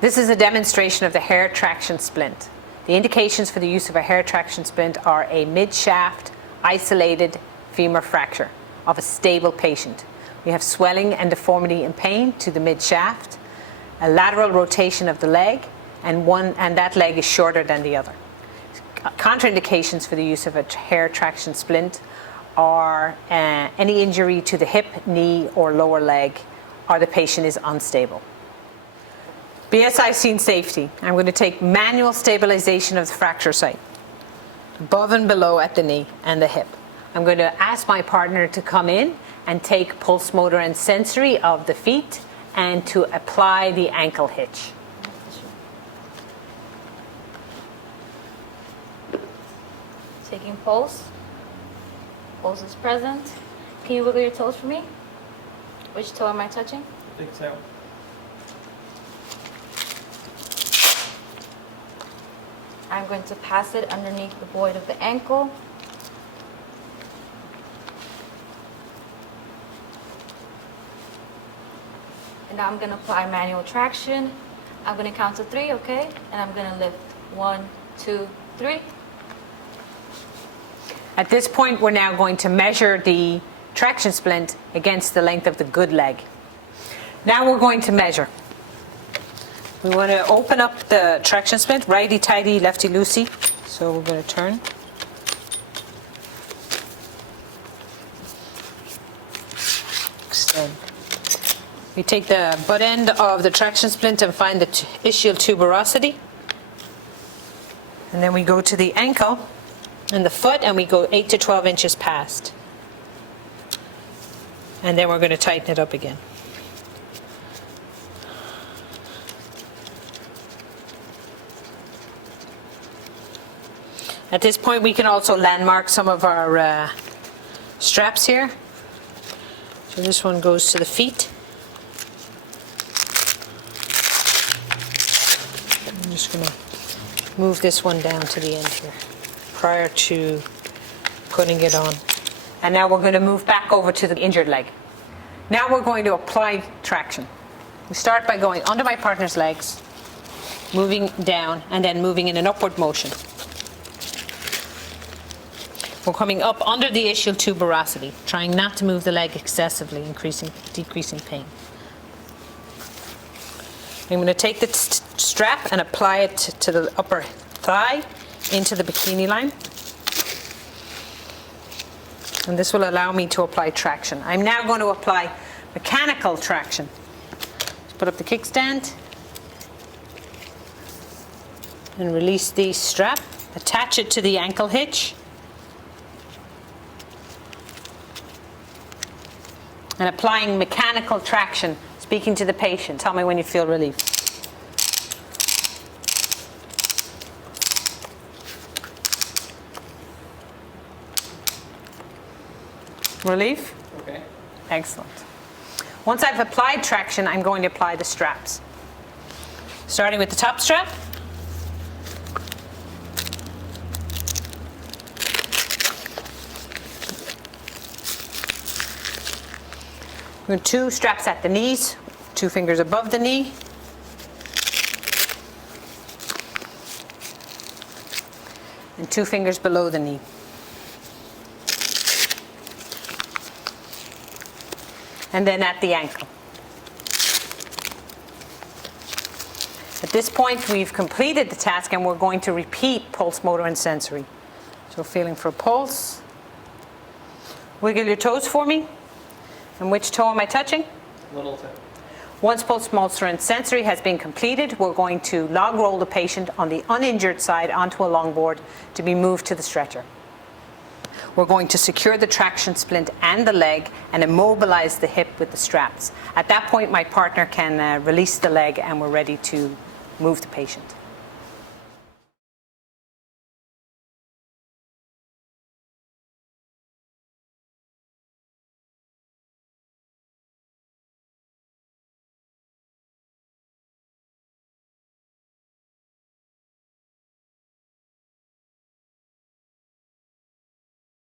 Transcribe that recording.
This is a demonstration of the Hare traction splint. The indications for the use of a Hare traction splint are a mid-shaft isolated femur fracture of a stable patient. We have swelling and deformity and pain to the mid-shaft, a lateral rotation of the leg, and that leg is shorter than the other. Contraindications for the use of a Hare traction splint are any injury to the hip, knee, or lower leg, or the patient is unstable. BSI scene safety. I'm going to take manual stabilization of the fracture site, above and below at the knee and the hip. I'm going to ask my partner to come in and take pulse motor and sensory of the feet and to apply the ankle hitch. Taking pulse. Pulse is present. Can you wiggle your toes for me? Which toe am I touching? I think so. I'm going to pass it underneath the void of the ankle. And now I'm going to apply manual traction. I'm going to count to 3, okay? And I'm going to lift 1, 2, 3. At this point, we're now going to measure the traction splint against the length of the good leg. Now we're going to measure. We want to open up the traction splint, righty-tighty, lefty-loosey. So we're going to turn. Extend. We take the butt end of the traction splint and find the ischial tuberosity. And then we go to the ankle and the foot, and we go 8 to 12 inches past. And then we're going to tighten it up again. At this point, we can also landmark some of our straps here. So this one goes to the feet. I'm just going to move this one down to the end here prior to putting it on. And now we're going to move back over to the injured leg. Now we're going to apply traction. We start by going under my partner's legs, moving down, and then moving in an upward motion. We're coming up under the ischial tuberosity, trying not to move the leg excessively, decreasing pain. I'm going to take the strap and apply it to the upper thigh into the bikini line. And this will allow me to apply traction. I'm now going to apply mechanical traction. Just put up the kickstand and release the strap. Attach it to the ankle hitch. And applying mechanical traction, speaking to the patient. Tell me when you feel relief. Relief? Okay. Excellent. Once I've applied traction, I'm going to apply the straps. Starting with the top strap. We have 2 straps at the knees, 2 fingers above the knee. And 2 fingers below the knee. And then at the ankle. At this point, we've completed the task and we're going to repeat pulse, motor, and sensory. So feeling for pulse. Wiggle your toes for me. And which toe am I touching? Little toe. Once pulse, motor, and sensory has been completed, we're going to log roll the patient on the uninjured side onto a longboard to be moved to the stretcher. We're going to secure the traction splint and the leg and immobilize the hip with the straps. At that point, my partner can release the leg and we're ready to move the patient.